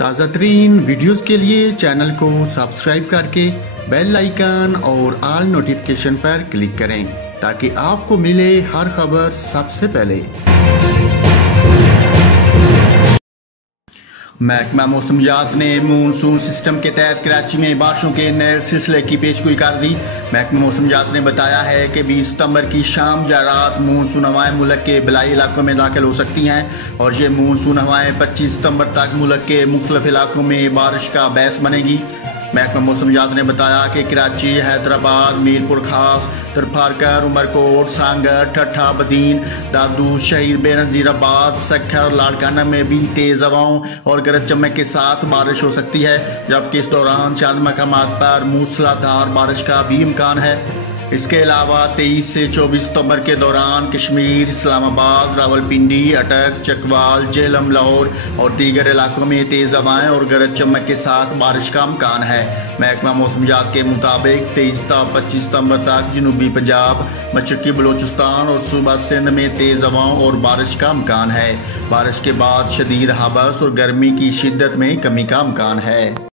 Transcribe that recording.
ताज़ा तरीन वीडियोज़ के लिए चैनल को सब्सक्राइब करके बेल आइकन और ऑल नोटिफिकेशन पर क्लिक करें ताकि आपको मिले हर खबर सबसे पहले। महकमा मौसमियात ने मानसून सिस्टम के तहत कराची में बारिशों के नए सिलसिले की पेशगोई कर दी। महकमा मौसमियात ने बताया है कि 20 सितंबर की शाम या रात मानसून हवाएं मुल्क के बलाई इलाकों में दाखिल हो सकती हैं और ये मानसून हवाएं 25 सितंबर तक मुल्क के मुख्तलिफ इलाकों में बारिश का बायस बनेगी। महकमा मौसमियात ने बताया कि कराची, हैदराबाद, मीरपुर खास, तरफारकर, उमरकोट, सांगर, ठट्ठा, बदीन, दादू, शहीद बेनज़ीराबाद, सखर, लाड़काना में भी तेज़ हवाओं और गरज चमक के साथ बारिश हो सकती है, जबकि इस दौरान चंद मकामात पर मूसलाधार बारिश का भी इम्कान है। इसके अलावा 23 से 24 सितंबर के दौरान कश्मीर, इस्लामाबाद, रावलपिंडी, अटक, चकवाल, जेहलम, लाहौर और दीगर इलाकों में तेज़ हवाएं और गरज चमक के साथ बारिश का इम्कान है। महकमा मौसमियात के मुताबिक 23 से 25 सितंबर तक जनूबी पंजाब, मशरकी बलोचिस्तान और सूबा सिंध में तेज़ हवाओं और बारिश का इम्कान है। बारिश के बाद शदीद हबस और गर्मी की शिद्दत में कमी का इम्कान है।